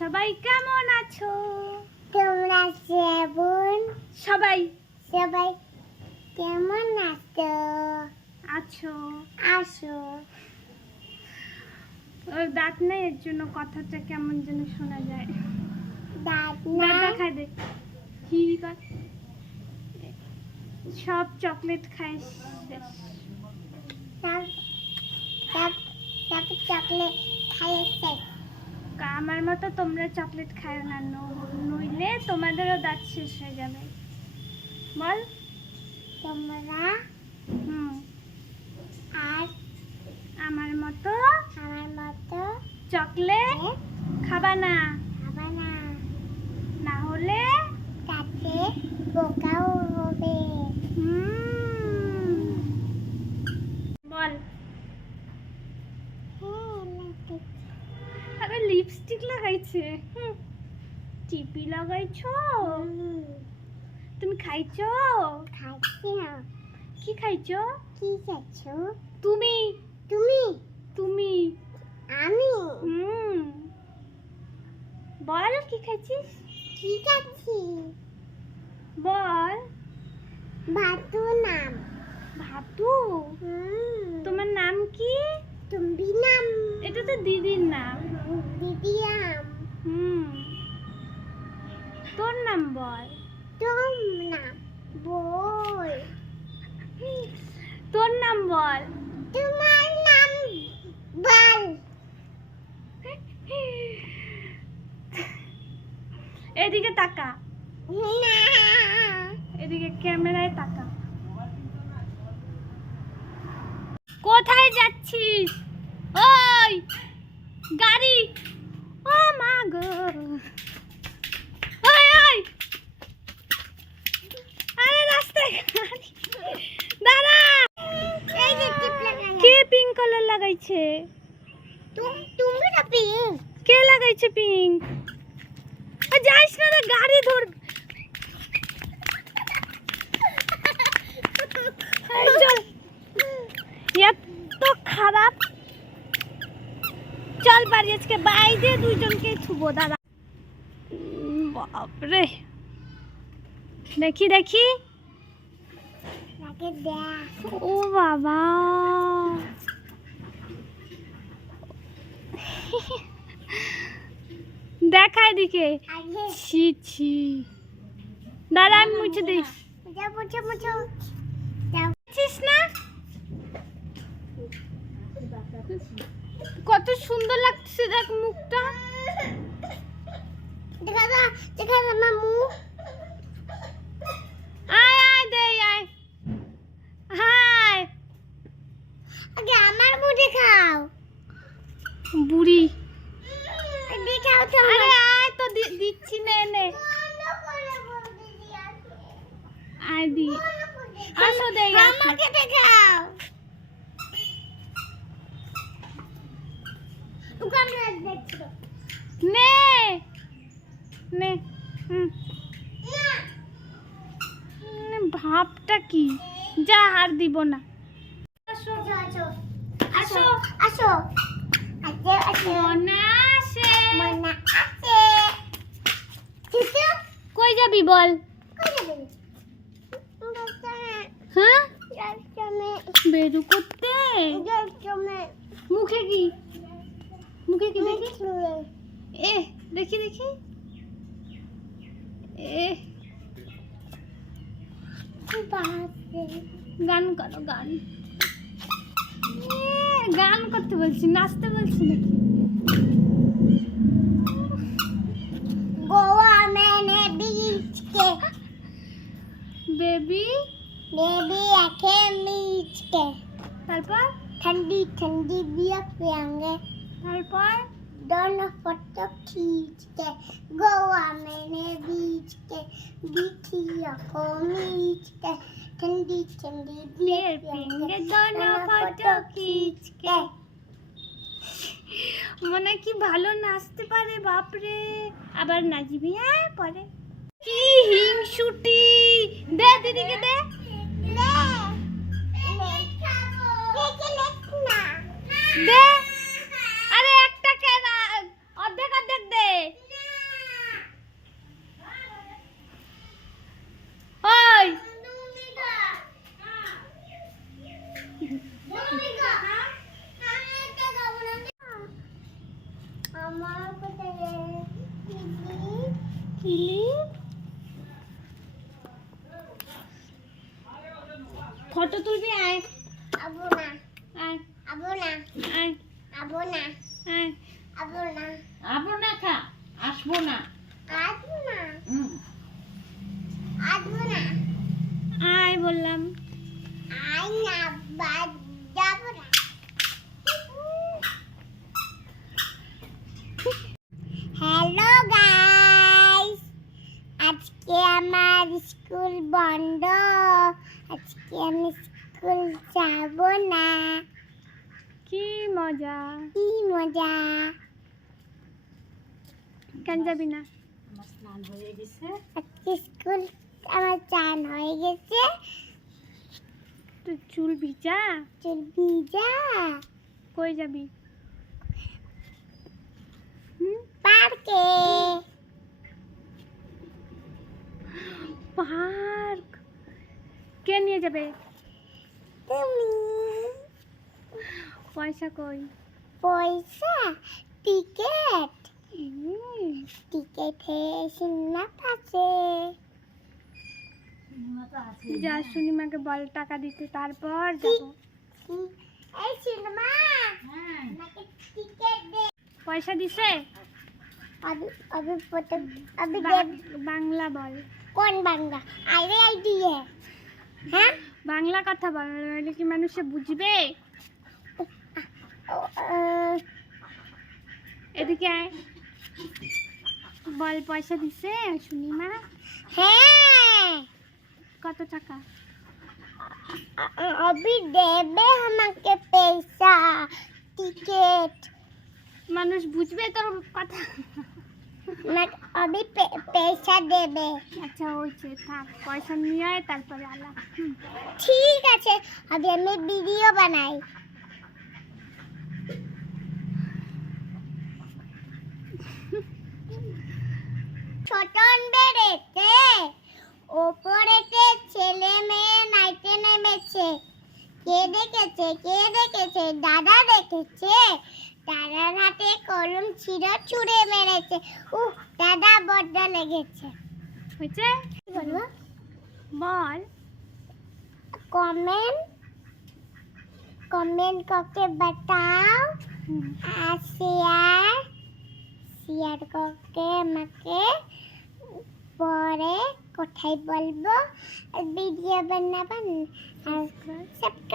সবাই কেমন আছো? তোমরা সবাই সবাই কেমন আছো? আসো ওর দাঁত নেই, এর জন্য কথাটা কেমন যেন শোনা যায়। দাঁত দাঁত না দেখায় দে। কি কর? সব চকলেট খায় শেষ। চকলেট খাইছে। আমার মতো তোমরা চকলেট খায় না, নইলে তোমাদেরও দাঁত শেষ হয়ে যাবে। বল। তোমরা হুম। আর আমার মতো চকলেট খাবা না, খাবা না, না হলে তাতে বোকাও হবে। বল। আরে লিপস্টিক লাগাইছে, টিপি লাগাইছো? তুমি খাইছো? খাচ্ছি না। কি খাইছো? কি খাচ্ছো? তুমি তুমি তুমি আমি বল কি খাইছিস? কি খাচ্ছি? বল। ভাতু নাম। ভাতু? তোমার নাম কি? তুমি নাম। এটা তো দিদির নাম। দিদি নাম। তোর নাম বল। তোর নাম বল। তোর নাম বল। তোমার নাম বল। এদিকে তাকা, না। এদিকে ক্যামেরায় তাকা। কোথায় যাচ্ছিস? ওই গাড়ি, ও মা গো, ওই ওই, আরে রাস্তায় গাড়ি, দাঁড়া। এই যে টিপ লাগানো। কে পিঙ্ক কালার লাগাইছে? তুমি না পিঙ্ক। কে লাগাইছে পিঙ্ক? যাইস না রে, গাড়ি ধর। এই চল, এত খারাপ। চল বাড়ি, আজকে বাইরে দুইজনকে থুবো। দাদা বাপরে, দেখি দেখি। লাগে দেখ। ও বাবা, দেখা এদিকে। আগে ছি ছি, দাঁড়া আমি মুছে দিই। মুছো মুছো মুছো। দেখছিস না কত সুন্দর লাগছে? দেখ মুখটা। দেখা আমার মুখ। আয় আয় দে আয়, হাই। আগে আমার মুখ দেখাও। বুড়ি, দেখাও তো। আরে আয় তো, দিচ্ছি নে নে, আয় দি। আসো দে, আমাকে দেখাও। ওখানে দেখছো নে নে। ভাবটা কি? যা, আর দিব না। আসো আসো আসো। আসো আসো আসো। মনা আসে। মনা আছে। চুচু কই যাবি বল? কই যাবে? হ্যাঁ, জলচমে বেরু করতে। জলচমে মুখে কি? মুখে কি দেখি? চুলে এ দেখি দেখি। এ বাসে গান করো, গান। গান করতে বলছি, নাচতে বলছি নাকি? गोवा मैंने बीच के বেবি। बेबी आखे बीच के তারপর ठंडी ठंडी बियर पियेंगे তারপর दोनों फोटो खींच के गोवा मैंने बीच के बिटिया को मीच के ठंडी ठंडी बियर बियर पियेंगे पियेंगे दोनों फोटो खींच के। মনে কি ভালো নাচতে পারে, বাপরে। আবার নাচবি? হ্যাঁ পরে। কি হিংসুটি, দে দিদিকে দে। ले ले खाबो लेके लेना দে। আরে একটা কেন, অর্ধেক অর্ধেক দে। আয় আবো না আয় আবো না আবো না খা আসবো না আসবো না হুম। আসবো না আয় বললাম। আই না বাদ যাবো না হ্যালো গাইস আজকে আমার স্কুল বন্ধ আজকে আমি স্কুল যাব না কি মজা। কি মজা কেন যাবি না? আমার স্নান হয়ে গেছে আজকে স্কুল আমার চান হয়ে গেছে তুই চুল ভিজা, চুল ভিজা কই যাবি? পার্কে পার্ক? কে নিয়ে যাবে? তুমি পয়সা কই? পয়সা টিকেট উম, টিকেটে সিনেমা আছে যা সুনিমাকে বল টাকা দিতে, তারপর যাবো। এই সিনেমা হ্যাঁ আমাকে টিকেট দে পয়সা দিছে? अभी अभी फोटो अभी বা- देख বাংলা বল। कौन बांगा आईडी आईडी है हाँ বাংলা কথা বল, নইলে কি মানুষে বুঝবে? এদিকে আয়, বল পয়সা দিছে সুনিমা? है কত টাকা? अभी देबे हमके पैसा टिकट মানুষ বুঝবে তোর কথা? मैं अभी पैसा देबे আচ্ছা হয়েছে, থাক, পয়সা নিয়ে আয় তারপরে আলাপ। ठीक আছে अभी हमें वीडियो बनाई ছোটন বেড়েছে ওপরেতে ছেলে মেয়ে নাইতে নেমেছে কে দেখেছে দাদা দেখেছে দাদার হাতে কলম ছিল ছুঁড়ে মেরেছে দাদা বড্ড লেগেছে হয়েছে? কি বলবো বল। कमेंट कमेंट करके बताओ আর শেয়ার করকে আমাকে পরে কোথায় বলবো ভিডিও বানাবেন আর সাবস্ক্রাইব